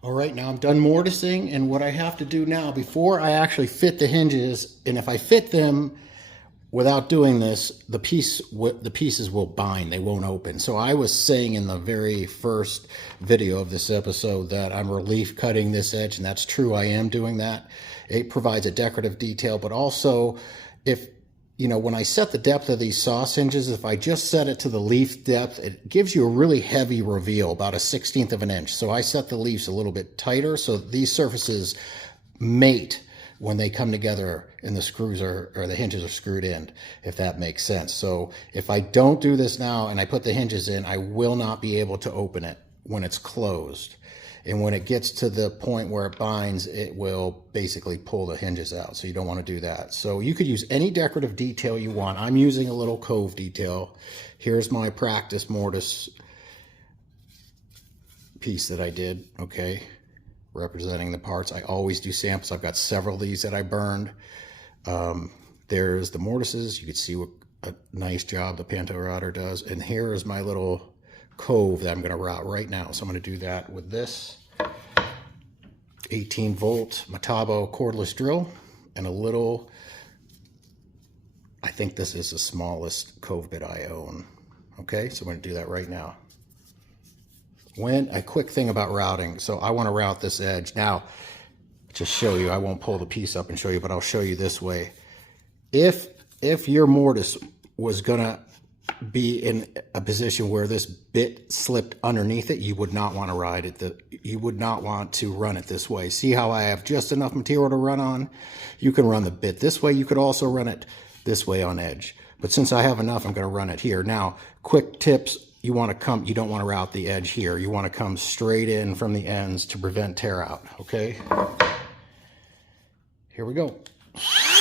All right, now I'm done mortising, and what I have to do now, before I actually fit the hinges, and if I fit them without doing this, the pieces will bind, they won't open. So I was saying in the very first video of this episode that I'm relief cutting this edge, and that's true, I am doing that. It provides a decorative detail, but also if when I set the depth of these SOSS hinges, if I just set it to the leaf depth, it gives you a really heavy reveal, about a 1/16 of an inch. So I set the leaves a little bit tighter so these surfaces mate when they come together and the screws or the hinges are screwed in, if that makes sense. So if I don't do this now and I put the hinges in, I will not be able to open it when it's closed. And when it gets to the point where it binds, it will basically pull the hinges out. So you don't want to do that. So you could use any decorative detail you want. I'm using a little Cove detail. Here's my practice mortise piece that I did, okay, representing the parts. I always do samples. I've got several of these that I burned. There's the mortises. You can see what a nice job the Panto router does. And here is my little Cove that I'm going to route right now. So I'm going to do that with this 18-volt Metabo cordless drill and a little, I think this is the smallest Cove bit I own. Okay, so I'm going to do that right now. A quick thing about routing. So I want to route this edge. Now, just show you, I won't pull the piece up and show you, but I'll show you this way. If your mortise was going to be in a position where this bit slipped underneath it, you would not want to ride it. You would not want to run it this way. See how I have just enough material to run on? You can run the bit this way. You could also run it this way on edge. But since I have enough, I'm going to run it here. Now, quick tips. You don't want to route the edge here. You want to come straight in from the ends to prevent tear out. Okay? Here we go.